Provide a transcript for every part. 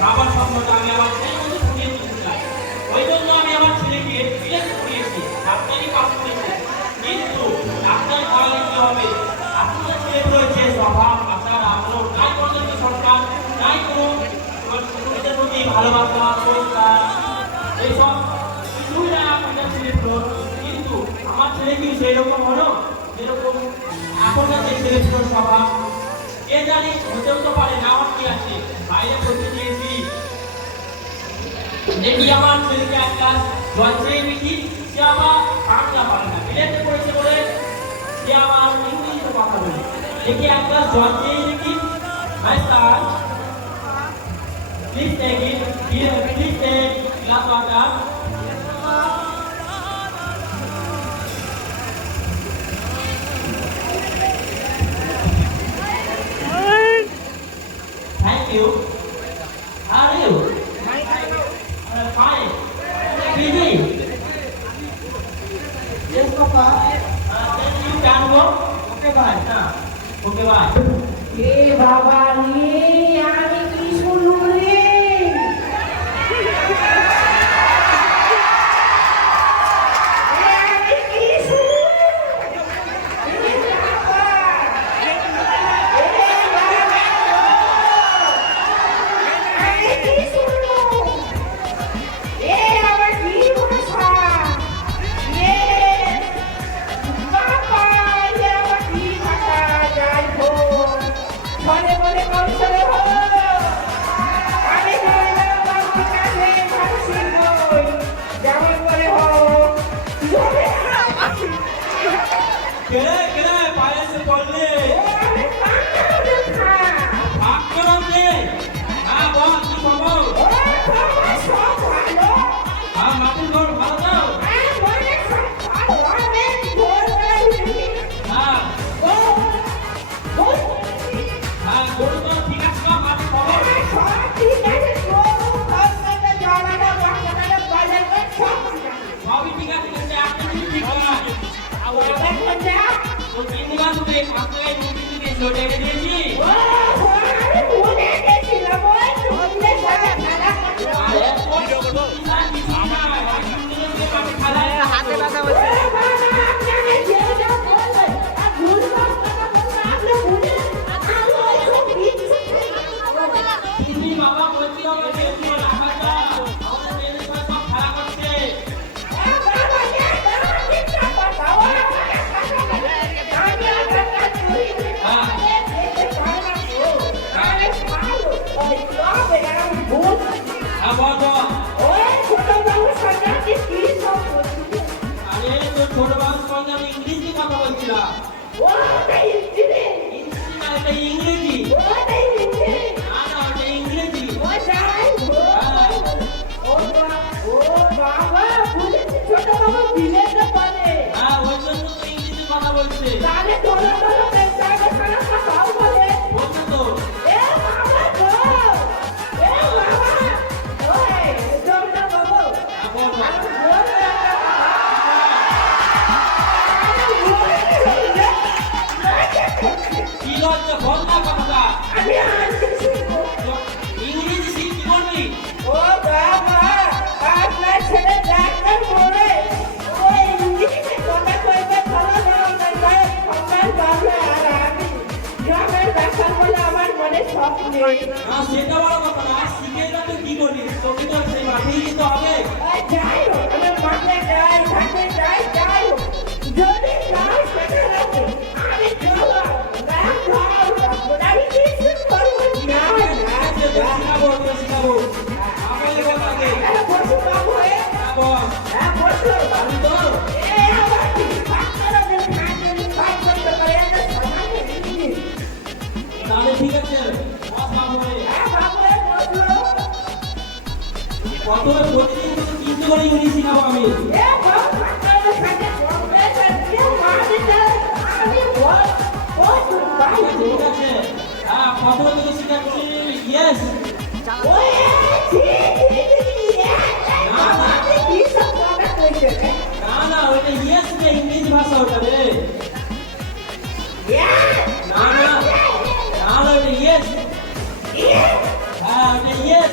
বাবার স্বপ্নটা আমি আমার ছেলের মধ্যে ফুটিয়ে তুলতে চাই। ওই জন্য আমি আমার ছেলেকে বিলেত করিয়েছি, ডাক্তারি পাস করেছে। কিন্তু ডাক্তার পড়ালে কি হবে? আপনার ছেলের রয়েছে স্বভাব, আচার, আচরণ, নাই কোনো সংস্কার, নাই কোনো প্রকৃতির প্রতি ভালোবাসা, সংস্কার, এইসব কিছুই নাই আপনার ছেলের। কিন্তু আমার ছেলে কি সেই রকম হলো যেরকম এখনকার যে ছেলেগুলোর স্বভাব? কে জানি, হতেও তো পারে, না আমার কি আছে, বাইরে করতে চেয়েছি দেখি আমার ছেলেকে এক ক্লাস জয়েন্ট দেখি সে আবার বাংলা পারে না, বিলেতে পড়েছে বলে সে আমার ইংলিশে কথা বলে। দেখি এক ক্লাস জয়েন্ট দেখি my sir please take it, please take glass water. Thank you. How are you? Fine. Busy? Yes, Papa. Then you can go. Okay, bye. Okay, bye. এ বাবা রে, আমি কি শুনলুম রে? আমি কি শুনলুম? এ বাবা! এ বাবা! আমি কি শুনলুম? এ আমার কি ভাষা? এ বাবা! এ আমার কি ভাষা? যাই হোক, মনে মনে কৌশলে হোক, আমি বললাম বাবার কাছে ভাবছি বই, যেমন করে হোক, জোরে কেরে বাইরে এসে পড়লে আমি বাংলা লেখা। ভাগ করো রে। হ্যাঁ বল, কি খবর? ও বাবা, সব ভালো। হ্যাঁ মাটির ঘর ভালো তো? মনে সব ভালো, আমি ভোরবেলা উঠি। হ্যাঁ ও, ও, হ্যাঁ গরু তো ঠিক আছে না? মাটির খবর সব ঠিক আছে, গরু, কলকাতা, জলাটা, বাচ্চাটা, বাজারটা, সব ঠিক আছে। সবই ঠিক আছে, কিন্তু একটা জিনিস ঠিক না। ওটা কোনটা? ও 3 মাস ধরে 5 টাকায় মুরগি দিয়েছিল, ডেকে দিয়েছি। ও, আমি ভুলে গেছিলাম, ওই ঝোলের সাথে খেলা করতে হবে। হাতে ব্যথা ও বাবা, আপনাকে যেটা বললেন, আর ভুলবার কথা বললে আপনি ভুলে আমি ওইসব কিচ্ছু ঠিক না। বাবা বলছি হবে রাখাটা আমাদের মেয়েদের সব খেলা করছে। ও বাবা, যে দাও চিন্তা করবা, ও আমাকে কথা বলে। আমি আপনাকে চুরি করে যেতে পারলাম না। আমি ভালো, ওই সব এরকম ভুল। হ্যাঁ বল বল। ওই ছোট বাবুর সঙ্গে আপনি কি সব করছিলেন? আরে তোর ছোট মানুষ সঙ্গে আমি ইংরেজি কথা বলছিলাম। ওটা ইঞ্জিনে, ইংরেজি না, এটা ইংরেজি। ওটা ইঞ্জিনে। না না, ওটা ইংরেজি। ও যাই হোক, ও বাবা, বুঝেছি ছোট বাবু বিলেতে পড়ে। হ্যাঁ ওই জন্য তো ইংরেজি কথা বলছে। তাহলে তোরা তোরা পেশাকে খারাপ কথাও বলে। বলছে তো। এ বাবা গো, এ বাবা, ওই ছোট বাবু, হ্যাঁ বল বল। আমি বলবো একটা কথা। আমি বলবো রে, কি লজ্জা, বল না কথাটা। আমি আনছি শিখবো। ইংরেজি শিখ কি করবি? ও বাবা, আপনার ছেলে ডাক্তার পড়ে, ওই ইংলিশে কথা কইতে ভালো না গায়ে সকাল বাজে, আর আমি গ্রামের ডাক্তার বলে আমার মনে শখ নেই। না সেটা বড় কথা না, শিখে না তুই কি করবি? তোকে তো সেই মাঠেই যেতে হবে। ওই যাই হোক, আমি মাঠে যাই, ঘাটে যাই, যাই হোক, যদি যাও সেখানে আমি চলো, আমি কিছু করবো না, শিখাবো তো শিখাবো। আমাকে বল আগে। বসু বাবু, হ্যাঁ বল। বসু আমি তো এ আবার কি ডাক্তারদের খাটের কাজ করতে পারে, এটা সমাজে নেই। তাহলে ঠিক আছে বস বাবু বলে। বাবু বসু, প্রথমে প্রতিদিন কিন্তু 3 করে ইংলিশ শিখাবো আমি। এ বাবু ডাক্তারদের খাটে করবে, কেউ মারিতে আমি বল, ও তুই ভাই, ঠিক আছে। হ্যাঁ প্রথমে তোকে শিখাচ্ছি ইয়েস। ওই কি সব কথা কইছে রে? না না, ওইটা ইয়েস না, ইংরেজি ভাষা ওটা রে। না না না, ওইটা ইয়েস। হ্যাঁ ওটা ইয়েস।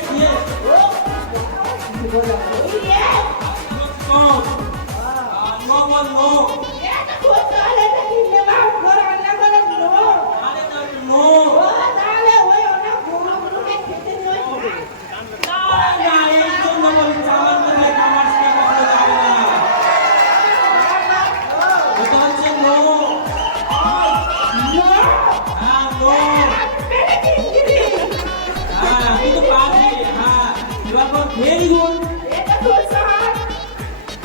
Very good. এটা তো স্যার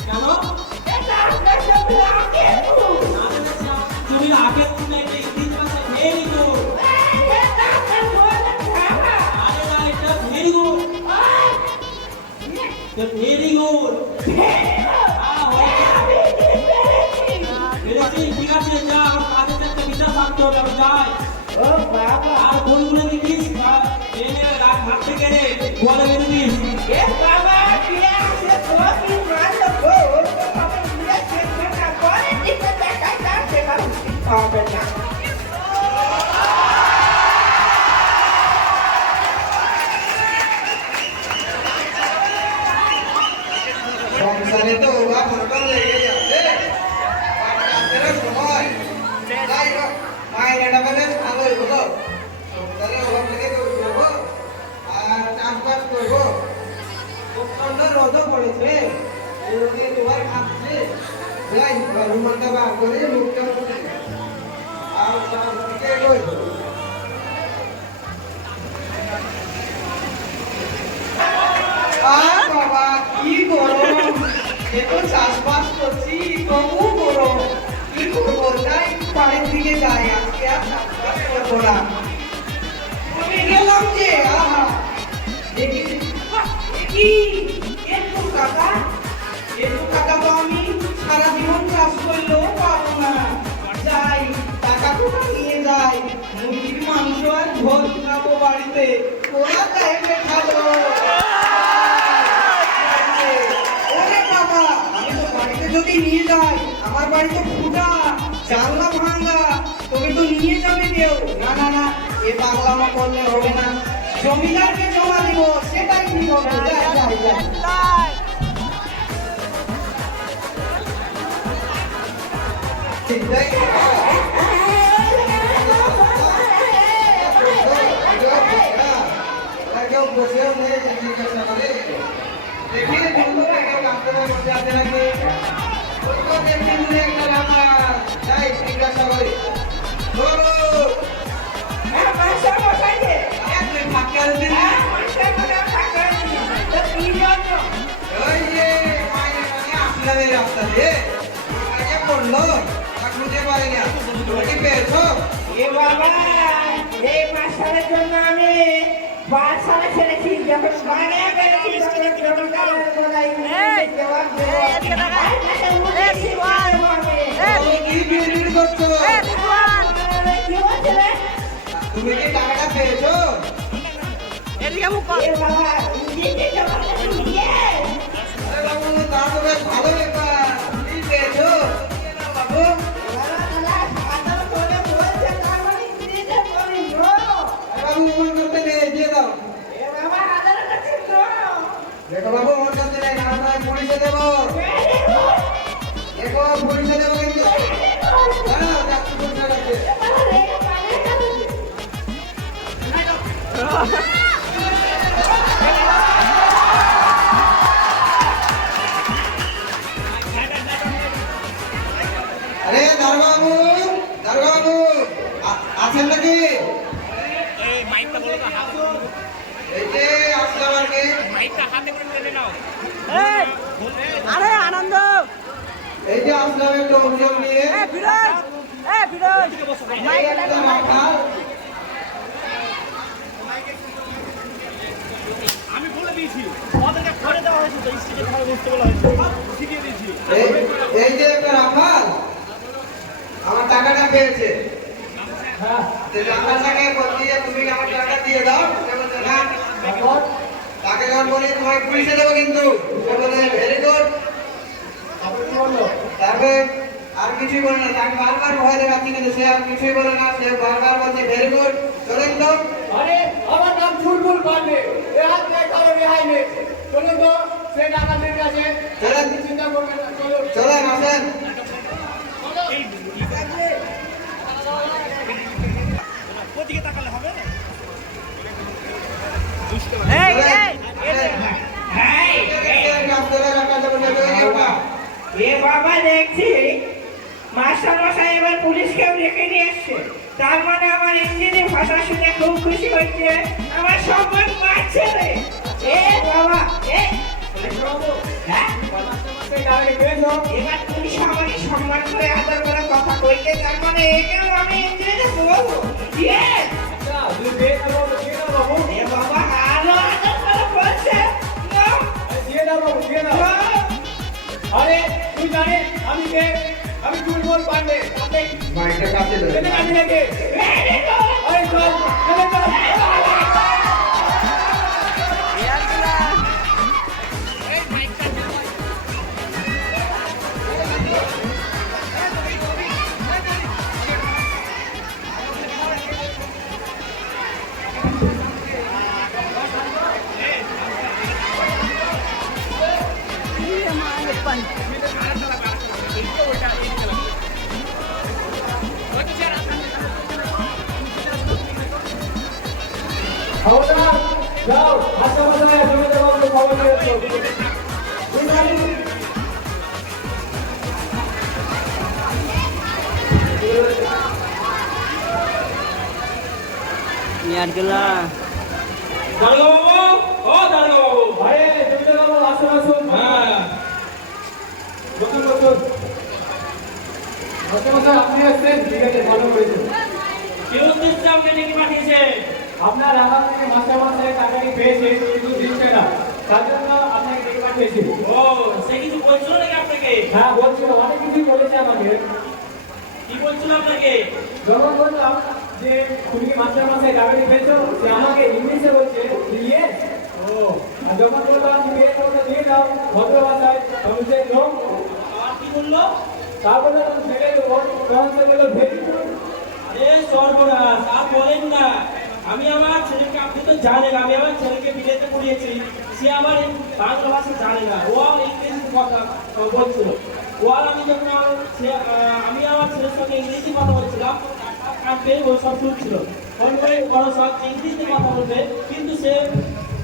কেন? এটা আপনার সাথে আগে জমির আগের দিন একটা ইংরেজি ভাষা ভেরি গুড। এটা আপনার বলে খাওয়া আরে না, এটা ভেরি গুড, ভেরি গুড। পেরেছি, ঠিক আছে, যা আমার কাজের একটা বিচার থাকতে হবে, আমি যাই। ও বাবা আর বলগুলো দেখিস এনে রাত হাত থেকে রে বলে বেঁধে দিস। এ বাবা কে আছে তো কি মারলো গো তো বাবা দিয়ে চেষ্টা না করে দিতে দেখা যাচ্ছে না হবে না সংসারে তো ওরা ভরপুর লেগে যাচ্ছে বাচ্চাদের সময় যাই হোক মায়ের এটা বলে ভালো হলো সংসারে ওরা লেগে করবো আর চাষবাস করবো প্রচন্ড রোদও পড়েছে এই রোদে তোমার খাচ্ছে যাই রুমালটা বার করে মুখটা মুছে আর চাষবাসকে করবো আর বাবা কি গরম এত চাষবাস করছি তবু গরম কি করবো যাই বাড়ির দিকে যাই আজকে আর চাষবাস করবো না আমি গেলাম যে আহা দেখি কি একটু টাকা তো আমি সারা জীবন চাষ করলেও পাবো না যাই টাকা কোথা নিয়ে যাই মুরগির মাংস আর ঝোল খাবো বাড়িতে ওরা চাইবে খাবো ওরে বাবা আমি তো বাড়িতে যদি নিয়ে যাই আমার বাড়িতে ফুটা জানলা ভাঙা তুমি তো নিয়ে যাবে কেউ না না না এ পাগলামো করলে হবে না জমিদারকে জমা দিব সেটাই ঠিক হবে যাই যাই যাই চিন্তাই কেউ বসেও নেই জিজ্ঞাসা করে দেখিয়ে বলবো কেউ কাস্টমার বসে আছে নাকি ওই তো দেখি দূরে একটা রান্না যাই জিজ্ঞাসা করি বলো হ্যাঁ মাসা বসাইছে একদিন ফাঁকা দিন হ্যাঁ মাসা করে টাকা দিই তো কি জন্য ওই যে মায়ের মানে আসলামের রাস্তা দিয়ে আগে পড়লো আর খুঁজে পাই না তুমি কি পেয়েছো এ বাবা এই মাসারের জন্য আমি পাঠশালা ছেড়েছি যখন বাংলা গেছি তখন জমিদারের গলায় দেওয়া তুমি কি বিড়বিড় করছো কি বলছে রে? তুমি কি টাকাটা পেয়েছো এ বাবা দিতে জমা দিয়ে আরে বাবু তা তো বেশ ভালো ব্যাপার কি পেয়েছো বাবু বাবু মন করতে নেই দিয়ে দাও দেখো বাবু মন করতে নেই না হয় পুলিশে দেবো দেখো পুলিশে দেবো কিন্তু না যাচ্ছি পুলিশে কাছে আরে দারবাবু আছেন নাকি এই যে আসলাম আর কি আরে আনন্দ এই যে আসলাম একটু অভিযোগ নিয়ে ফিরোজ ফিরোজ এই একটা রাখাল আমি বলে দিয়েছি ওদেরকে করে দেওয়া হয়েছে তো স্টেজে ঘরে বসতে বলা হয়েছে শিখিয়ে দিয়েছি এই যে একটা রাখাল আমার টাকাটা পেয়েছে যে রাখালটাকে বলছি যে তুমি আমার টাকা দিয়ে দাও সে বলছে না তাকে যখন বলি তোমায় পুলিশে দেবো কিন্তু সে বলে ভেরি গুড তারপরে আর কিছুই বলে না তাকে বারবার ভয় দেখাচ্ছি কিন্তু সে আর কিছুই বলে না সে বারবার বলছে ভেরি গুড চলেন তো আরে আমার নাম ফুলফুল পান্ডে এ হাত থেকে কারো রেহাই নেই চলুন তো সেই ডাকাতের কাছে চলেন চিন্তা করবেন না চলুন চলেন আসেন ওদিকে তাকালে হবে না এই এ বাবা দেখছি মাস্টার মশাই এবার পুলিশকেও রেখে নিয়ে এসছে তার মানে আমার ইঞ্জিনের ভাষা শুনে খুব খুশি হচ্ছে আমার সম্মান পাচ্ছে রে এ বাবা এ হ্যাঁ সেই গাড়ি পেয়েছো এবার তুমি সবাই সম্মান করে আদর করে কথা কইতে তার মানে এটাও আমি ইংরেজিতে বলবো ইয়েস আচ্ছা তুমি দিয়ে দাও বাবু এ বাবা আলো আদর করে বলছে না দিয়ে দাও বাবু দিয়ে দাও আরে তুই জানিস আমি কে আমি চুলবুল পান্ডে মাইকটা কাছে ধরে কেন কাটি নাকি আরে চল চলে চল খবরদার যাও হাতে মাথায় জমিতে বাবু খবর দিয়ে এসো তুই জানিস ইয়ারগুলা দাঁড়িয়ে বাবু ও দাঁড়িয়ে বাবু আরে জমিতে বাবু আসুন আসুন হ্যাঁ বসুন বসুন হাতে মাথায় আপনি আসছেন ঠিক আছে ভালো করেছেন কি উদ্দেশ্যে আমাকে ডেকে পাঠিয়েছে আপনার আগাম থেকে মাসে মাসে টাকাটি পেয়েছে কিন্তু দিচ্ছে না তার জন্য আপনাকে ডেকে পাঠিয়েছি ও সে কিছু বলছিল নাকি আপনাকে হ্যাঁ বলছিল অনেক কিছুই বলেছে আমাকে কি বলছিল আপনাকে যখন বললাম যে তুমি কি মাসে মাসে টাকাটি পেয়েছো সে আমাকে ইংলিশে বলছে দিয়ে ও আর যখন বললাম তুমি এই টাকাটা দিয়ে দাও ভদ্র ভাষায় তখন সে নো আর কি বললো তারপরে তখন ছেড়ে দেবো তখন সে বললো ভেরি আরে সর্বনাশ আর বলেন না আমি আমার ছেলেকে আপনি তো জানেন আমি আমার ছেলেকে বিলেতে পড়িয়েছি সে আবার এই বাংলা ভাষা জানে না ও ইংরেজিতে কথা বলছিল ও আর আমি যখন আমি আমার ছেলের সঙ্গে ইংরেজি কথা বলছিলাম কাঁদবে ও সব শুনছিল ফোন করে বড় সব ইংরেজিতে কথা বলবে কিন্তু সে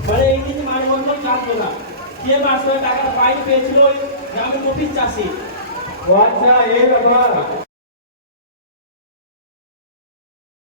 মানে ইংরেজি মানে বললো জানতো না সে মাসে টাকার বাইরে পেয়েছিল ওই গ্রামের অফিস চাষি ও আচ্ছা এই ব্যাপার